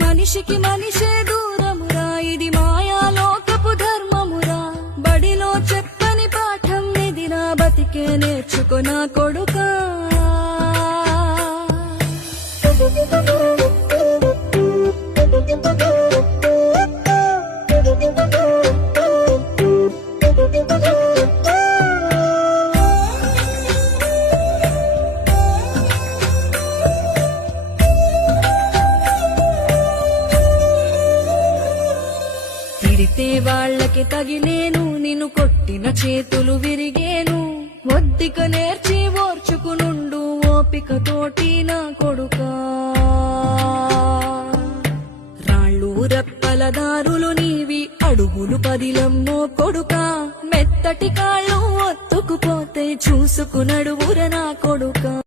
మనిషికి మనిషే దూరమురా, ఇది మాయాలోకపు ధర్మమురా. బడిలో చెప్పని పాఠం నిదిరా, బతికే నేర్చుకో నా కొడుకా. తిడితే వాళ్ళకి తగిలేను, నిన్ను కొట్టిన చేతులు విరిగేను. ఒద్దిక నేర్చి ఓర్చుకునుండు ఓపికతోటి నా కొడుకా. రాళ్ళు రెప్పల దారులు నీవి, అడుగులు పదిలమ్మో కొడుకా. మెత్తటి కాళ్ళు ఒత్తుకుపోతే చూసుకునడువుర నా కొడుకా.